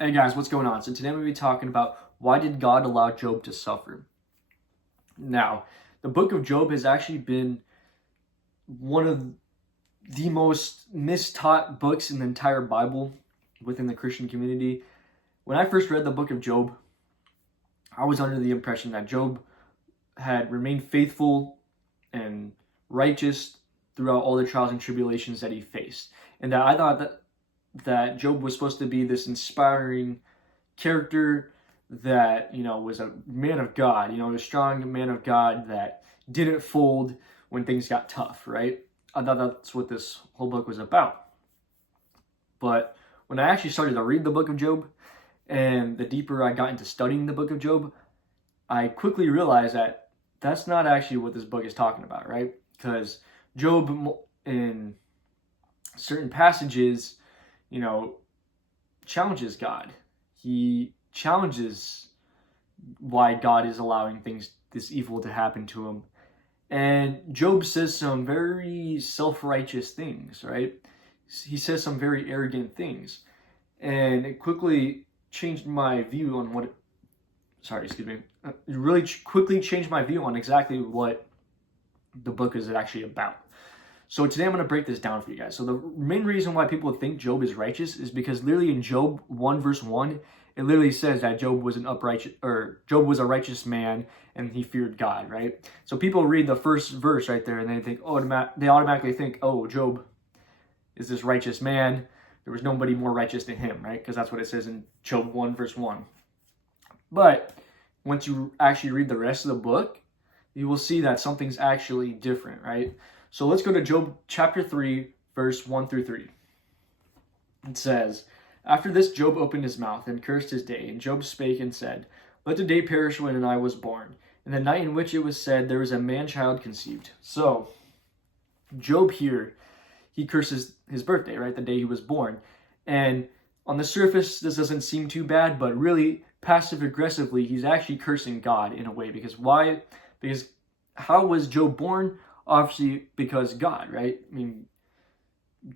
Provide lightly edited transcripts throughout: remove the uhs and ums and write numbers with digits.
Hey guys, what's going on? So today I'm going to be talking about why did God allow Job to suffer? Now, the book of Job has actually been one of the most mistaught books in the entire Bible within the Christian community. When I first read the book of Job, I was under the impression that Job had remained faithful and righteous throughout all the trials and tribulations that he faced. And that I thought that Job was supposed to be this inspiring character that, was a man of God, a strong man of God that didn't fold when things got tough, right? I thought that's what this whole book was about. But when I actually started to read the book of Job, and the deeper I got into studying the book of Job, I quickly realized that that's not actually what this book is talking about, right? Because Job, in certain passages, challenges God. He challenges why God is allowing this evil to happen to him. And Job says some very self-righteous things, right? He says some very arrogant things. And it quickly changed my view on it really quickly changed my view on exactly what the book is actually about. So today I'm going to break this down for you guys. So the main reason why people think Job is righteous is because literally in Job 1 verse 1, it literally says that Job was Job was a righteous man and he feared God, right? So people read the first verse right there and they automatically think, oh, Job is this righteous man. There was nobody more righteous than him, right? Because that's what it says in Job 1 verse 1. But once you actually read the rest of the book, you will see that something's actually different, right? So let's go to Job chapter 3, verse 1 through 3. It says, "After this Job opened his mouth and cursed his day, and Job spake and said, Let the day perish when I was born, and the night in which it was said, There was a man-child conceived." So, Job here, he curses his birthday, right? The day he was born. And on the surface, this doesn't seem too bad, but really, passive-aggressively, he's actually cursing God in a way. Because why? Because how was Job born? Obviously, because God, right? I mean,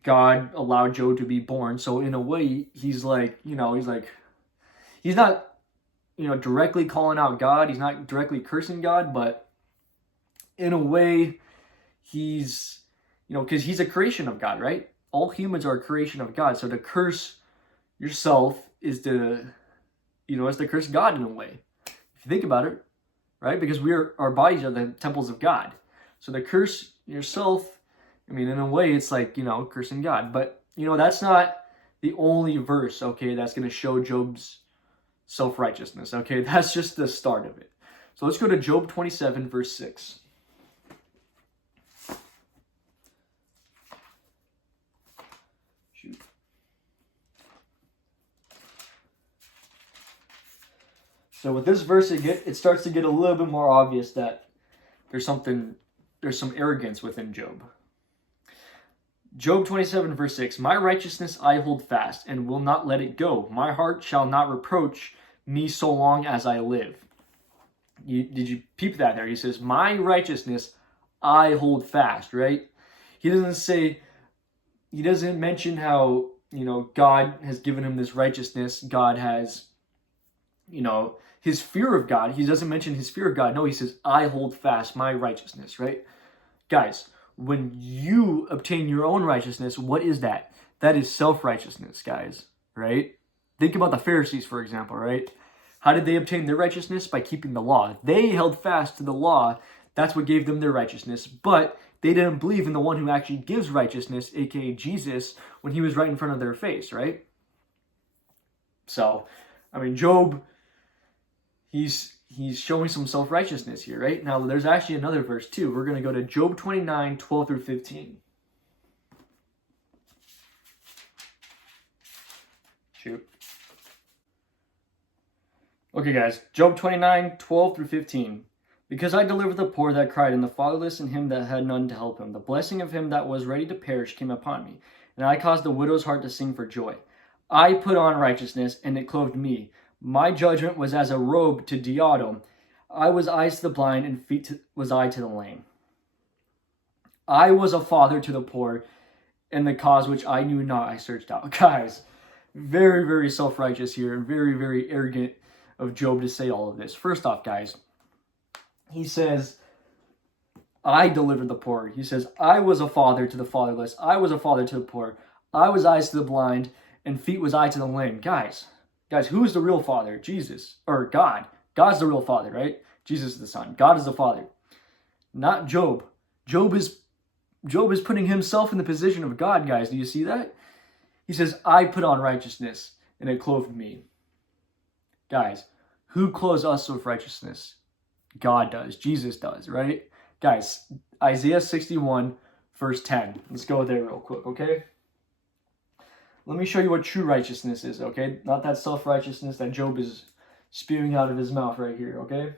God allowed Job to be born. So in a way, he's not, directly calling out God. He's not directly cursing God, but in a way, he's, because he's a creation of God, right? All humans are a creation of God. So to curse yourself is to curse God in a way. If you think about it, right? Because our bodies are the temples of God. So to curse yourself, in a way, it's like, cursing God. But, that's not the only verse, okay, that's going to show Job's self-righteousness, okay? That's just the start of it. So let's go to Job 27, verse 6. Shoot. So with this verse, it starts to get a little bit more obvious that there's some arrogance within Job. Job 27 verse 6, "My righteousness I hold fast and will not let it go. My heart shall not reproach me so long as I live." Did you peep that there? He says, my righteousness I hold fast, right? He doesn't mention how, God has given him this righteousness. God has, his fear of God. He doesn't mention his fear of God. No, he says, I hold fast my righteousness, right? Guys, when you obtain your own righteousness, what is that? That is self-righteousness, guys, right? Think about the Pharisees, for example, right? How did they obtain their righteousness? By keeping the law. They held fast to the law. That's what gave them their righteousness. But they didn't believe in the one who actually gives righteousness, aka Jesus, when he was right in front of their face, right? So, Job, he's showing some self-righteousness here, right? Now, there's actually another verse, too. We're going to go to Job 29, 12 through 15. Shoot. Okay, guys. Job 29, 12 through 15. "Because I delivered the poor that cried, and the fatherless, and him that had none to help him. The blessing of him that was ready to perish came upon me, and I caused the widow's heart to sing for joy. I put on righteousness, and it clothed me. My judgment was as a robe to diadem. I was eyes to the blind, and feet was I to the lame. I was a father to the poor, and the cause which I knew not I searched out." Guys, Very, very self-righteous here, and very, very arrogant of Job to say all of this. First off, guys, he says, I delivered the poor. He says, I was a father to the fatherless. I was a father to the poor. I was eyes to the blind, and feet was I to the lame. Guys, who's the real father? Jesus, or God. God's the real father, right? Jesus is the son. God is the father, not Job. Job is putting himself in the position of God, guys. Do you see that? He says, I put on righteousness, and it clothed me. Guys, who clothes us with righteousness? God does. Jesus does, right? Guys, Isaiah 61, verse 10. Let's go there real quick, okay? Let me show you what true righteousness is, okay? Not that self-righteousness that Job is spewing out of his mouth right here, okay?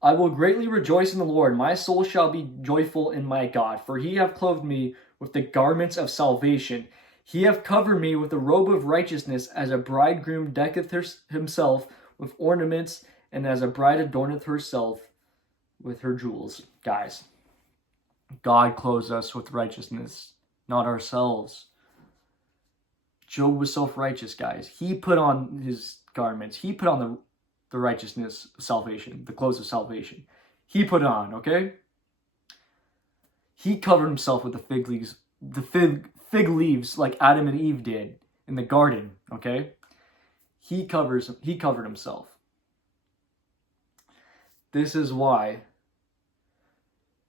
I will greatly rejoice in the Lord. My soul shall be joyful in my God, for he hath clothed me with the garments of salvation. He hath covered me with the robe of righteousness, as a bridegroom decketh himself with ornaments, and as a bride adorneth herself with her jewels. Guys, God clothes us with righteousness, not ourselves. Job was self-righteous, guys. He put on his garments. He put on the righteousness of salvation, the clothes of salvation. He put it on, okay? He covered himself with the fig leaves like Adam and Eve did in the garden, okay? He covered himself. This is why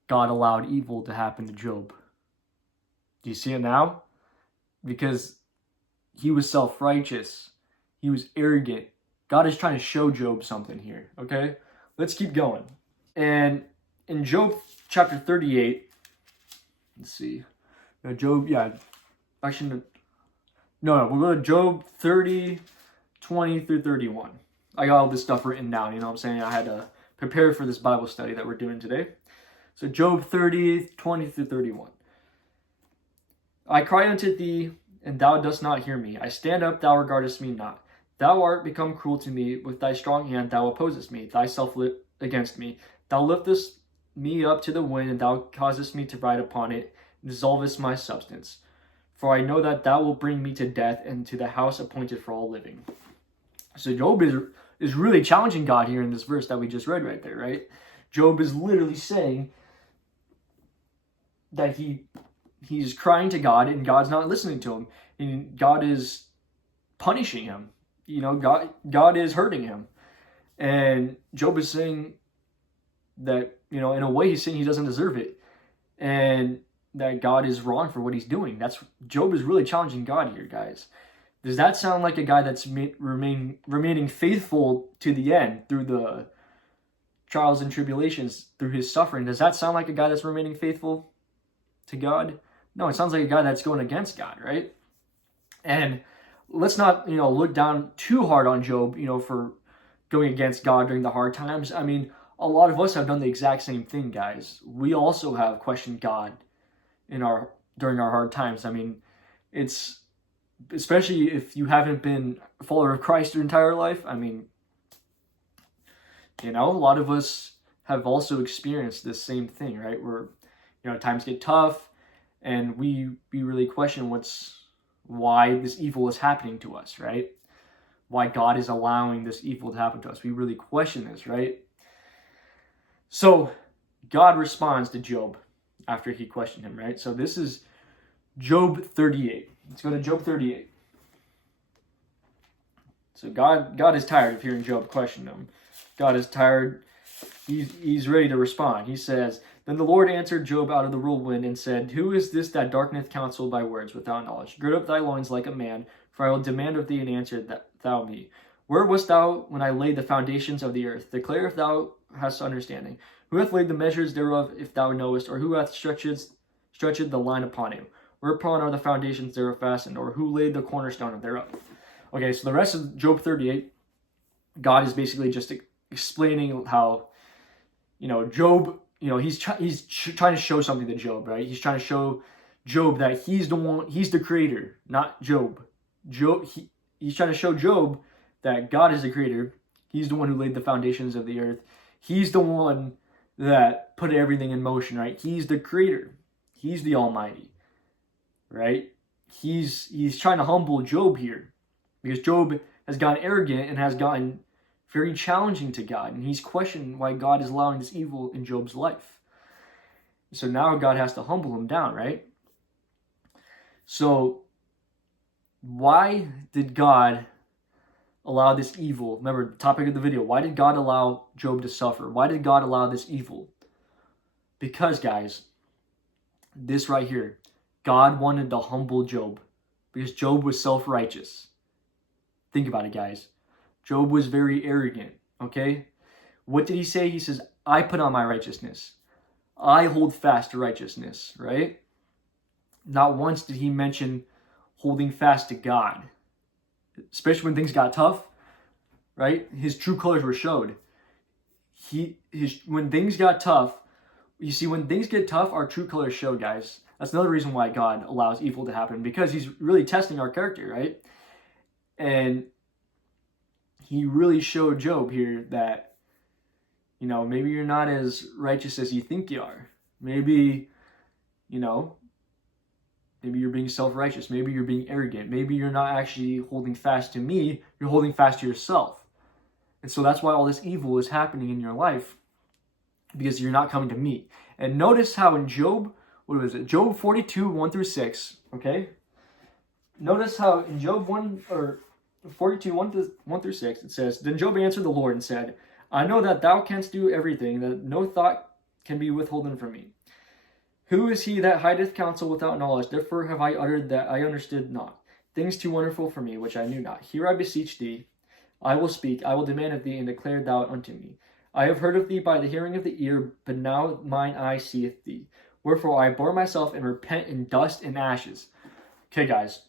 God allowed evil to happen to Job. Do you see it now? Because he was self-righteous. He was arrogant. God is trying to show Job something here, okay? Let's keep going. And in Job chapter 38, let's see. Job, yeah. Actually, no, we'll go to Job 30, 20 through 31. I got all this stuff written down, you know what I'm saying? I had to prepare for this Bible study that we're doing today. So Job 30, 20 through 31. I cry unto thee, and thou dost not hear me. I stand up, thou regardest me not. Thou art become cruel to me. With thy strong hand thou opposest me. Thyself lit against me. Thou liftest me up to the wind, and thou causest me to ride upon it, and dissolvest my substance. For I know that thou wilt bring me to death, and to the house appointed for all living. So Job is really challenging God here in this verse that we just read right there, right? Job is literally saying that he's crying to God, and God's not listening to him, and God is punishing him. You know, God is hurting him. And Job is saying that, you know, in a way he's saying he doesn't deserve it. And that God is wrong for what he's doing. Job is really challenging God here, guys. Does that sound like a guy that's remaining faithful to the end through the trials and tribulations, through his suffering? Does that sound like a guy that's remaining faithful to God? No, it sounds like a guy that's going against God, right? And let's not, look down too hard on Job, for going against God during the hard times. I mean, a lot of us have done the exact same thing, guys. We also have questioned God during our hard times. I mean, it's, especially if you haven't been a follower of Christ your entire life. I mean, a lot of us have also experienced this same thing, right? Where, times get tough, and we really question why this evil is happening to us, right? Why God is allowing this evil to happen to us. We really question this, right? So God responds to Job after he questioned him, right? So this is Job 38. Let's go to Job 38. So God is tired of hearing Job question him. God is tired. He's ready to respond. He says, Then the Lord answered Job out of the whirlwind and said, Who is this that darkeneth counsel by words without knowledge? Gird up thy loins like a man, for I will demand of thee an answer that thou me. Where wast thou when I laid the foundations of the earth? Declare if thou hast understanding. Who hath laid the measures thereof, if thou knowest? Or who hath stretched the line upon it? Whereupon are the foundations thereof fastened? Or who laid the cornerstone thereof? Okay, so the rest of Job 38, God is basically just explaining how, Job, he's trying to show something to Job, right? He's trying to show Job that he's the creator, not Job. He's trying to show Job that God is the creator. He's the one who laid the foundations of the earth. He's the one that put everything in motion, right? He's the creator. He's the Almighty, right? He's trying to humble Job here, because Job has gotten arrogant and has gotten very challenging to God, and he's questioning why God is allowing this evil in Job's life. So now God has to humble him down, right? So why did God allow this evil? Remember the topic of the video. Why did God allow Job to suffer? Why did God allow this evil? Because, guys, this right here, God wanted to humble Job, because Job was self-righteous. Think about it, guys. Job was very arrogant, okay? What did he say? He says, I put on my righteousness. I hold fast to righteousness, right? Not once did he mention holding fast to God, especially when things got tough, right? His true colors were showed. When things got tough, you see, when things get tough, our true colors show, guys. That's another reason why God allows evil to happen, because he's really testing our character, right? And he really showed Job here that, you know, maybe you're not as righteous as you think you are. Maybe, you know, maybe you're being self-righteous. Maybe you're being arrogant. Maybe you're not actually holding fast to me. You're holding fast to yourself. And so that's why all this evil is happening in your life, because you're not coming to me. And notice how in Job, what was it? Job 42, 1 through 6, okay? Notice how in Job 42, 1 through 6, it says, Then Job answered the Lord and said, I know that thou canst do everything, that no thought can be withholden from me. Who is he that hideth counsel without knowledge? Therefore have I uttered that I understood not, things too wonderful for me, which I knew not. Here I beseech thee, I will speak, I will demand of thee, and declare thou unto me. I have heard of thee by the hearing of the ear, but now mine eye seeth thee. Wherefore I bore myself and repent in dust and ashes. Okay, guys.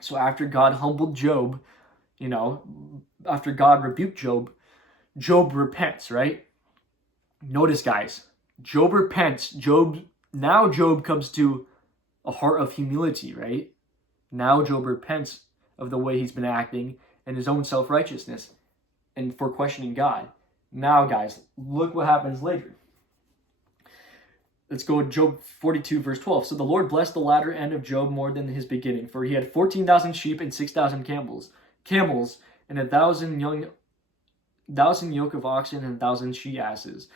So after God humbled Job, you know, after God rebuked Job, Job repents, right? Notice, guys, Job repents. Now Job comes to a heart of humility, right? Now Job repents of the way he's been acting and his own self-righteousness and for questioning God. Now, guys, look what happens later. Let's go to Job 42, verse 12. So the Lord blessed the latter end of Job more than his beginning, for he had 14,000 sheep and 6,000 camels, and 1,000 yoke of oxen and 1,000 she-asses.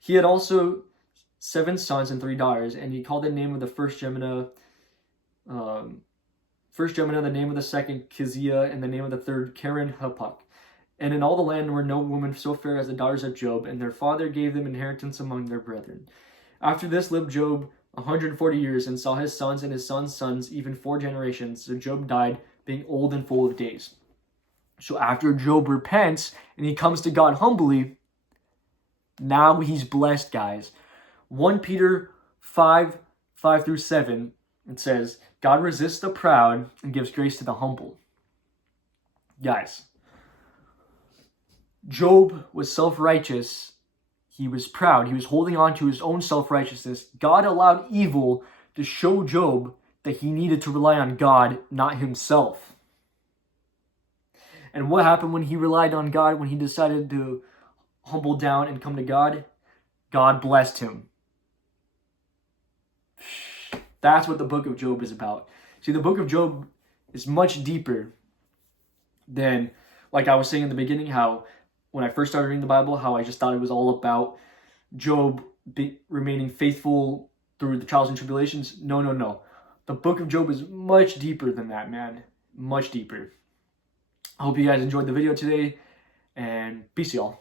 He had also 7 sons and 3 daughters, and he called the name of the first Jemina, the name of the second Keziah, and the name of the third Karen Hapuk. And in all the land were no woman so fair as the daughters of Job, and their father gave them inheritance among their brethren. After this lived Job 140 years, and saw his sons and his sons' sons, even 4 generations. So Job died, being old and full of days. So after Job repents, and he comes to God humbly, now he's blessed, guys. 1 Peter 5 through 7, it says, God resists the proud and gives grace to the humble. Guys, Job was self-righteous. He was proud. He was holding on to his own self-righteousness. God allowed evil to show Job that he needed to rely on God, not himself. And what happened when he relied on God, when he decided to humble down and come to God? God blessed him. That's what the book of Job is about. See, the book of Job is much deeper than, like I was saying in the beginning, how when I first started reading the Bible, how I just thought it was all about Job remaining faithful through the trials and tribulations. No. The book of Job is much deeper than that, man. Much deeper. I hope you guys enjoyed the video today, and peace, y'all.